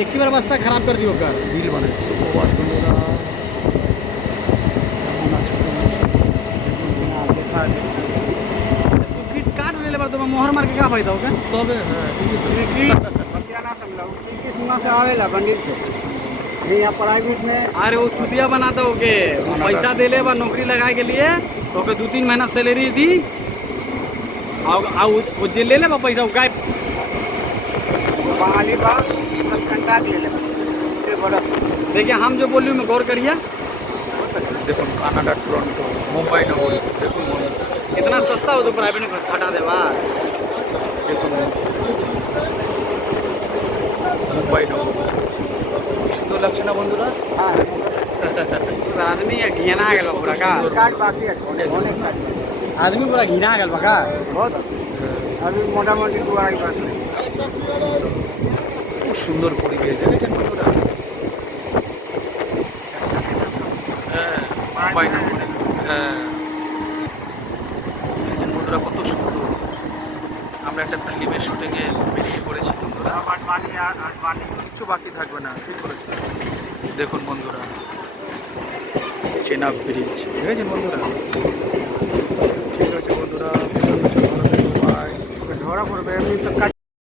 एक ही बार रास्ता खराब कर दियो कर বিল বানাচ্ছে প্রবাদ বন্ধুরা কেমন আছো তোমরা? टिकट काट ले बार तो मोहर मार के का फायदा होगा তবে হ্যাঁ ঠিকই তো। क्या ना समझा किस सीमा से आवेला बंडिल से नहीं यहाँ प्राइवेट में अरे वो चुतिया बनाता हो के पैसा दे ले बा नौकरी लगाए के लिए तो के 2-3 महीना सैलरी दी और वो जे ले ले बा पैसा गाय बंगाली बाग शीतल कंटा ले ले एक बड़ा देखिए हम जो बोल रही हूँ मैं गौर करिए দেখুন কানাডা টরন্টো মুম্বাই নগরী দেখুন বন্ধুরা, इतना सस्ता हो तो प्राइवेट में हटा दे बा দেখুন মুম্বাই নগরী সুন্দর লাগছে না বন্ধুরা? हाँ आदमी घिना आ गया पूरा का कार्ड बाकी है होने का आदमी पूरा घिना आ गया का बहुत अभी मोटा मोटी दुआरा के पास नहीं খুব সুন্দর পরিবেশ দেখেছেন বন্ধুরা? হ্যাঁ মুম্বাই নগরী হ্যাঁ দেখেছেন বন্ধুরা কত সুন্দর। আমরা একটা ফিল্মের শুটিংয়ে বেরিয়ে পড়েছি বন্ধুরা, কিচ্ছু বাকি থাকবে না, ঠিক করেছি। দেখুন বন্ধুরা চেনাব ব্রিজ দেখেছেন বন্ধুরা? ঠিক আছে বন্ধুরা, ভালো থেকো, বাই। ढोरा पर